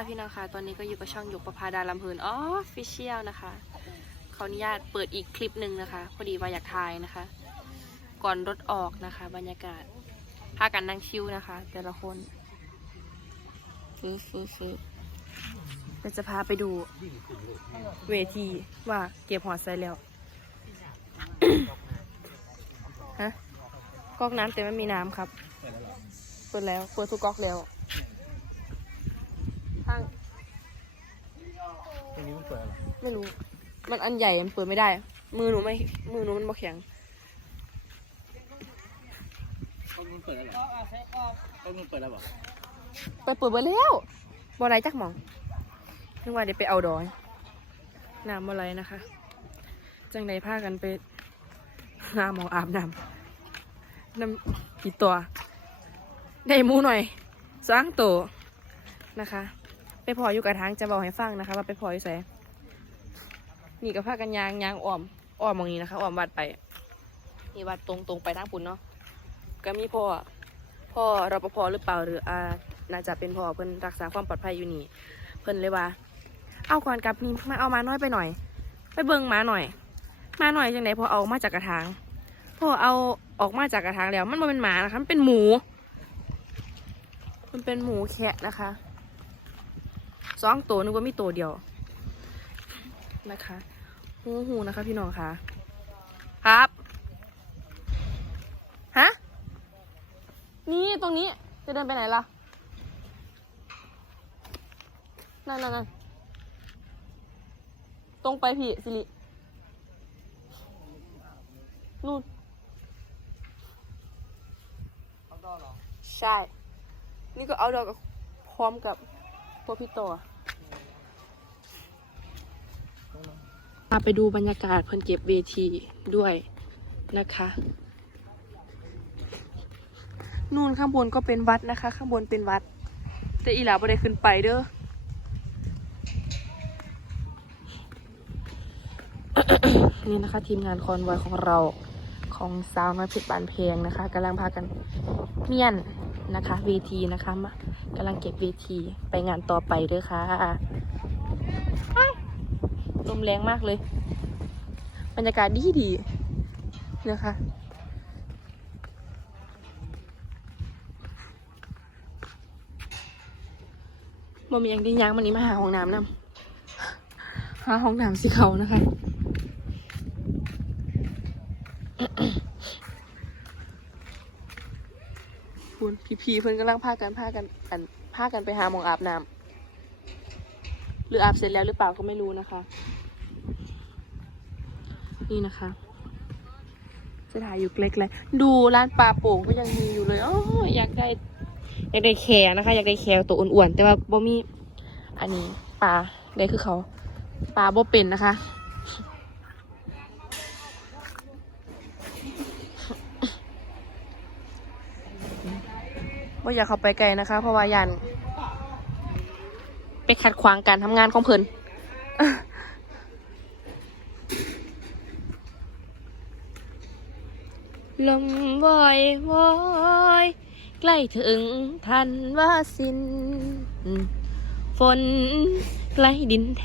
ค่ะพี่น้องคะตอนนี้ก็อยู่กับช่องหยกประพาดาลำเพลินออฟิเชียลนะคะขออนุญาตเปิดอีกคลิปหนึ่งนะคะ พอดีว่าอยากถ่ายนะคะ ก่อนรถออกนะคะ บรรยากาศพากันนั่งชิวนะคะ แต่ละคนฟื้ฟื้ฟื้เดี๋ยวจะพาไปดู เวทีว่าเก็บหอดใส่แล้วฮะก๊อกน้ำแต่ไม่มีน้ำครับ เปิดแล้วเปิดทุกก๊อกแล้วทาง ต รงนี้มันเปิดเหรอไม่รู้ มันอันใหญ่มันเปิดไม่ได้ มือหนูไม่มือหนูมันบ่แข็งต้นมันเปิดแล้วเหรอต้นมันเปิดแล้วเหรอไปเปิดไปแล้วบ่ไรจักหมองนึกว่าเดี๋ยวไปเอาดอยน้ำบ่ไรนะคะ จังใดพากันไปหาหมองอาบน้ำน้ำกี่ตัว ได้หมูหน่อยสร้างตัวนะคะ ไปพออยู่กับทางจะบอกให้ฟังนะคะ ว่าไปพออยู่ไสนี่ก็พากันยางยางอ้อมอ้อมมองนี้นะคะอ้อมวัดไปนี่วัดตรงตรงไปทางปุ่นเนาะก็มีพ่อพ่อรปภหรือเปล่าหรืออาน่าจะเป็นพ่อเพิ่นรักษาความปลอดภัยอยู่นี่ เพิ่นเลยว่า เอาก่อนกลับนี่มาเอามาน้อยไปหน่อย ไปเบิ่งหมาหน่อย มาหน่อยจังไหนพอเอามาจากกระถางพอเอาออกมาจากกระถางแล้ว มันบ่เป็นหมานะคะมันเป็นหมู มันเป็นหมูแคะนะคะ สองตัวนึกว่ามีตัวเดียวนะคะหูหูนะคะพี่น้องคะครับฮะนี่ตรงนี้จะเดินไปไหนล่ะนั่นนั่นนั่นตรงไปพี่สิรินู่นใช่ นี่ก็เอาดอกกับพร้อมกับพวกพี่ตัว มาไปดูบรรยากาศเพิ่นเก็บเวทีด้วยนะคะ นู่นข้างบนก็เป็นวัดนะคะ ข้างบนเป็นวัด แต่อีหลาบ่ได้ขึ้นไปเด้อนี่นะคะทีมงานคอนวอยของเราของสาวน้อยเพชรบานเพลงนะคะกำลังพากันเมียนนะคะเวทีนะคะมากำลังเก็บเวทีไปงานต่อไปเด้อค่ะ มแรงมากเลย บรรยากาศดีดีนะคะบ่มีอย่างได้ยังวันนี้มาหาห้องน้ำนำหาห้องน้ำสิเขานะคะคุณพี่ๆเพิ่นกำลังพากันพากันอันพากันไปหาหมองอาบน้ำหรืออาบเสร็จแล้วหรือเปล่าก็ไม่รู้นะคะ นี่นะคะ จะถ่ายอยู่ไกลๆดูร้านปลาโป่งก็ยังมีอยู่เลยอ๋ออยากได้อยากได้แขนะคะ อยากได้แขตัวอ้วนๆแต่ว่าบ่มี อันนี้ปลาได้คือเขาปลาบ่เป็นนะคะว่าอยากเข้าไปไกลนะคะ เพราะว่ายันไปขัดขวางการทำงานของเพิ่น ลมวอยวอยใกล้ถึงทันว่าสินฝนใกล้ดินแท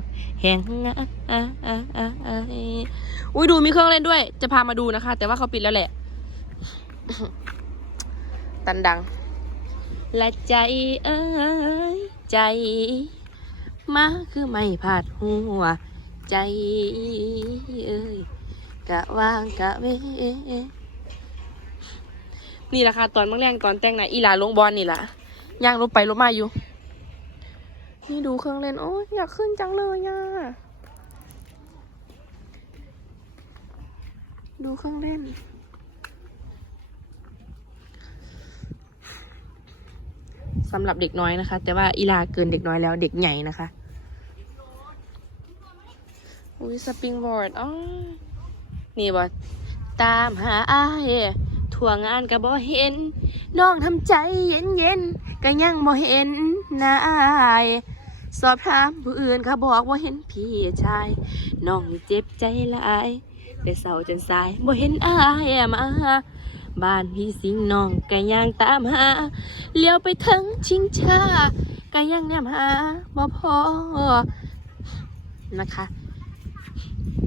บ แห้งง่ายอุ้ยดูมีเครื่องเล่นด้วย จะพามาดูนะคะ แต่ว่าเขาปิดแล้วแหละ ตันดัง และใจเอ้ยใจมาคือไม่ผาดหัว ใจเอ้ย กะว่างกะเวนี่แหละค่ะตอนเมื่อแรงตอนแต่งหนะอีหลาลงบอลนี่แหละย่างรถไปรถมาอยู่ นี่ดูเครื่องเล่นโอ้ยอยากขึ้นจังเลยอะดูเครื่องเล่น สำหรับเด็กน้อยนะคะ แต่ว่าอีลาเกินเด็กน้อยแล้วเด็กใหญ่นะคะ อุ้ยสปริงบอร์ดอ๋อ นี่บอตามหาอายทั่วงานก็บ่เห็น น้องทำใจเย็นเย็นๆก็ยังบ่เห็นนาอายสอบถามผู้อื่นเขาบอกว่าเห็นพี่ชาย น้องเจ็บใจหลายแต่เศร้าจนสายบ่เห็นอายมาบ้านพี่สิงน้องก็ยังตามหาเลี้ยวไปทั้งชิงชากก็ยังแนมหาบ่พอนะคะ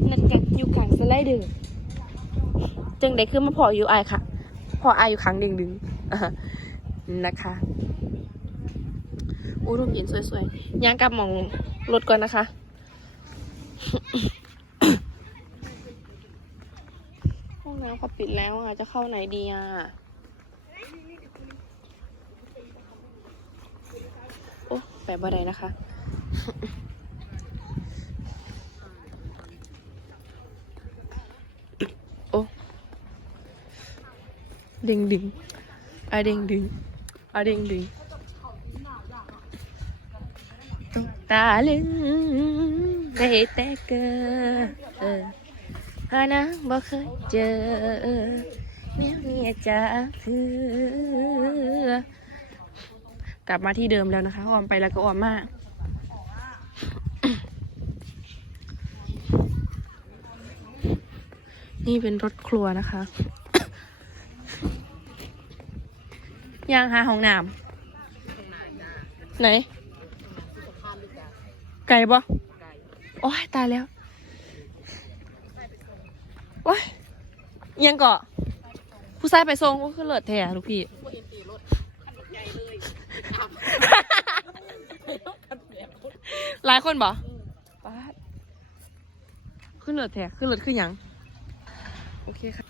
นั่นก็อยู่กลางสไลเดอร์จังไดคือมาพออยู่ไอค่ะ พออายอยู่ครั้งดึงดึงนะคะอู้รูปเย็นสวยๆย่างกลับหมองรถก่อนนะคะห้องน้ำเขาปิดแล้วอะจะเข้าไหนดีอะโอ้แปะบ่ได้นะคะ ดึงดึงอะดึงดึงอะดึงดึงตกตาลึงได้แต่เกิดเออหานะบ่เคยเจอแนวนี้จะคือกลับมาที่เดิมแล้วนะคะออมไปแล้วก็ออมมากนี่เป็นรถครัวนะคะ ยางหาห้องน้ำไหน ไก่ปะโอ้ยตายแล้วโอ้ยยังเกาะผู้ชายไปทรงก็คือเลิศแท้อะลูกพี่หลายคนบ่ป้าขึ้นเลิศแท้ขึ้นเลิศขึ้นยัง โอเคค่ะ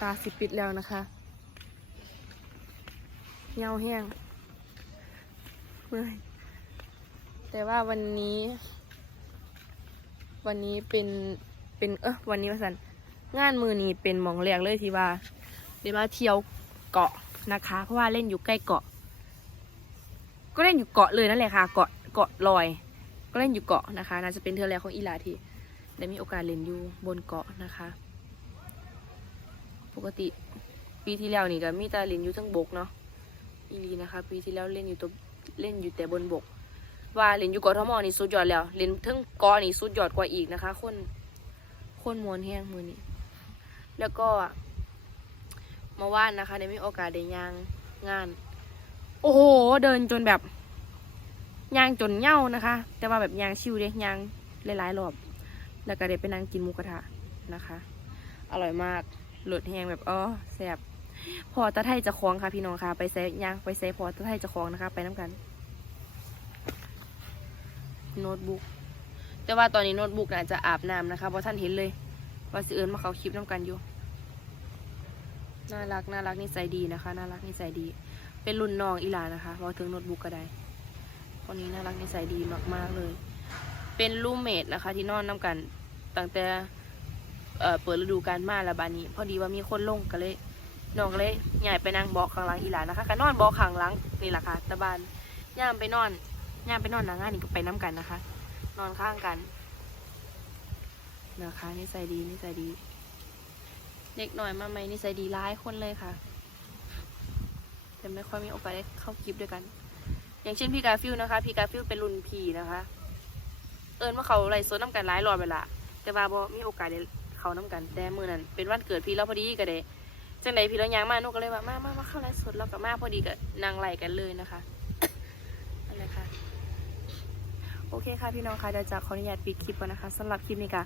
ตาสิปิดแล้วนะคะ เงาแห้งเมื่อยแต่ว่าวันนี้ วันนี้เป็นเป็นเออวันนี้ว่าสันงานมือนี้เป็นมองแรกเลยที่ว่าได้มาเที่ยวเกาะนะคะ เพราะว่าเล่นอยู่ใกล้เกาะ ก็เล่นอยู่เกาะเลยนั่นแหละค่ะ เกาะเกาะลอย ก็เล่นอยู่เกาะนะคะน่าจะเป็นเทอแรกของอีลาที่ได้มีโอกาสเล่นอยู่บนเกาะนะคะ ปกติปีที่แล้วนี่ก็มีแต่เล่นอยู่ทั้งบกเนาะ อีลีนะคะปีที่แล้วเล่นอยู่ตัวเล่นอยู่แต่บนบก ว่าเล่นอยู่กาะทมนี่สุดยอดแล้วเล่นทั้งกาะนี่สุดยอดกว่าอีกนะคะ คนคนมวนแห้งมือนี้แล้วก็มาว่านนะคะได้มีโอกาสได้ย่างงาน โอ้โห เดินจนแบบย่างจนเหย่านะคะ แต่ว่าแบบย่างชิวเด้ย่างหลายๆรอบแล้วก็ได้ไปนั่งกินหมูกระทะนะคะ อร่อยมากหลุดแห้งแบบอ๋อแซ่บ พอตะไทยจะคล้องค่ะพี่น้องค่ะ ไปแซ่ยางไปแซ่พอตะไทยจะคล้องนะคะ ไปน้ำกัน โน้ตบุ๊กแต่ว่าตอนนี้โน้ตบุ๊กน่าจะอาบน้ำนะคะเพราะท่านเห็นเลย ว่าสิเอิญมาเขาคลิปน้ำกันอยู่น่ารักน่ารักนิสัยดีนะคะน่ารักนิสัยดี เป็นรุ่นน้องอีลานะคะพอถึงโน้ตบุ๊กก็ได้คนนี้น่ารักนิสัยดีมากๆเลย เป็นรูมเมทนะคะ ที่นอนน้ากันตั้งแต่เเปิดฤดูกาลมาแล้วบานี้ พอดีว่ามีคนลงก็เลย น้องเลยย้ายไปนั่งบอกข้างหลังอีหลานนะคะก็นอนบอกข้างหลังนี่แหละค่ะตะบานย่ามไปนอนย่ามไปนอนหนางานนี่ก็ไปน้กันนะคะ นอนข้างกันนะคะนิสัยดีนิสัยดี เด็กหน่อยมาไหมนิสัยดีร้ายคนเลยค่ะ แต่ไม่ค่อยมีโอกาสได้เข้าคลิปด้วยกัน อย่างเช่นพี่กาฟิลนะคะ พี่กาฟิลเป็นรุ่นพี่นะคะ เอิญว่าเขาไล่สดน้ำกันหลายรอบเวลาแต่ว่าบ่มีโอกาสได้เขาน้ำกันแต่มือนั้นเป็นวันเกิดพี่เราพอดีก็ได้ จังไดพี่เรายางมาหนุก็เลยว่ามามามาเข้าไลฟ์สดเรากับมาพอดีกับนางไล่กันเลยนะคะนั่นแหละค่ะโอเคค่ะพี่น้องค่ะเดี๋ยวจะขออนุญาตปิดคลิปก่อนนะคะสำหรับคลิปนี้ก็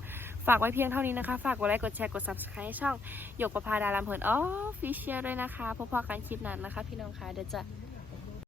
ฝากไว้เพียงเท่านี้นะคะ ฝากกดไลค์กดแชร์กด subscribe ให้ช่องหยกประพาดาลำเพลินออฟฟิเชียลด้วยนะคะพบกันคลิปนั้นนะคะ พี่น้องค่ะเดี๋ยวจะ